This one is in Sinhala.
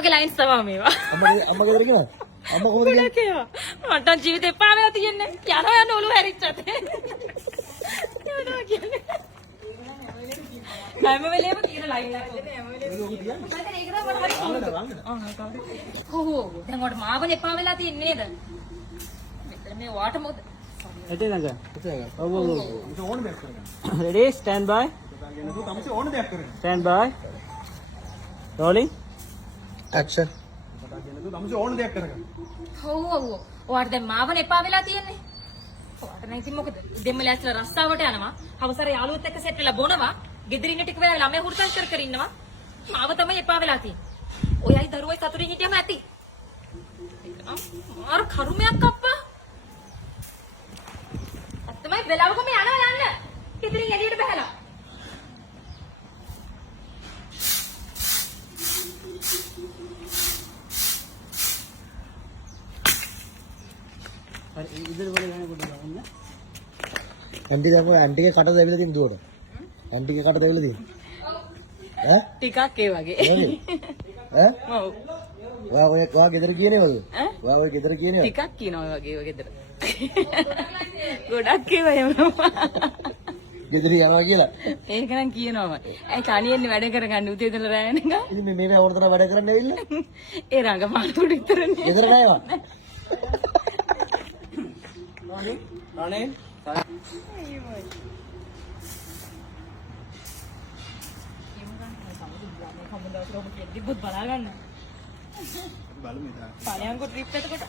අම්මගේ ලයින්ස් තමයි මේවා. අම්මගේ දර කියනවා. අම්මා කොහොමද කියන්නේ? කියවා. මට ජීවිතේ එපා වෙලා තියෙන්නේ. යනවා යන ඔලු හැරිච්චත්. යනවා කියන්නේ. හැම වෙලේම තියෙන ලයින් එකක්. ඔව්. දැන් ඔයාලට මාවනේ එපා වෙලා තියෙන්නේ නේද? මෙතන මේ වාට මොකද? එතේ නංග. ඔව් ඔව්. ඒක ඕන දෙයක් කරගන්න. Ready? Stand by. ඒක තමයි ඕන දෙයක් කරගන්න. Stand by. Rolling. Action. තමයි ඕන දෙයක් කරගන්න. ඔව් ඔව්. ඔයාලට දැන් මාවනේ එපා වෙලා තියෙන්නේ. ඔයාලට නම් ඉතින් මොකද? දෙම්මල ඇස්ලා රස්සාවට යනවා. හවසර යාළුවොත් එක්ක සෙට් වෙලා බොනවා. ගෙදරින් ටික වෙලා ළමයා හුරුතල් කර ඉන්නවා. මාව තමයි එපා වෙලා තියෙන්නේ. ඔයයි දරුවයි සතුටින් හිටියම ඇති. මාර කරුමයක් අප්පා. අත්තමයි වෙලාවකම යනවා යන්න. ගෙදරින් එළියට බහලා. හරි ඉදිරිය වල යන්නේ පොඩ්ඩක් ගන්න. ඇන්ටිගේ කට දෙවිලා තියෙන දුවර. ඇන්ටිගේ කට දෙවිලා තියෙන. ඈ? ටිකක් ඒ වගේ. ඈ? ඔව්. වා ගෙදර කියනේ වගේ. වා ඔය ගෙදර කියනේ. ටිකක් කියනවා ඔය වගේ ඔය ගෙදර. ගොඩක් ඒවා එනවා. ගෙදර යනවා කියලා. ඒක නම් කියනවාම. ඒ තනියෙන් වැඩ කරගන්න උදේ ඉඳලා රැ වෙනකන්. ඉතින් මේ අවුරුද්දට වැඩ කරන්න ඇවිල්ලා. ඒ රංගපාලුට විතරනේ. ගෙදර නෑවා. Running. දිබ්බුත් බලා ගන්න. බලමු ඉතින්. පළයන්කෝ ට්‍රිප් එතකොට.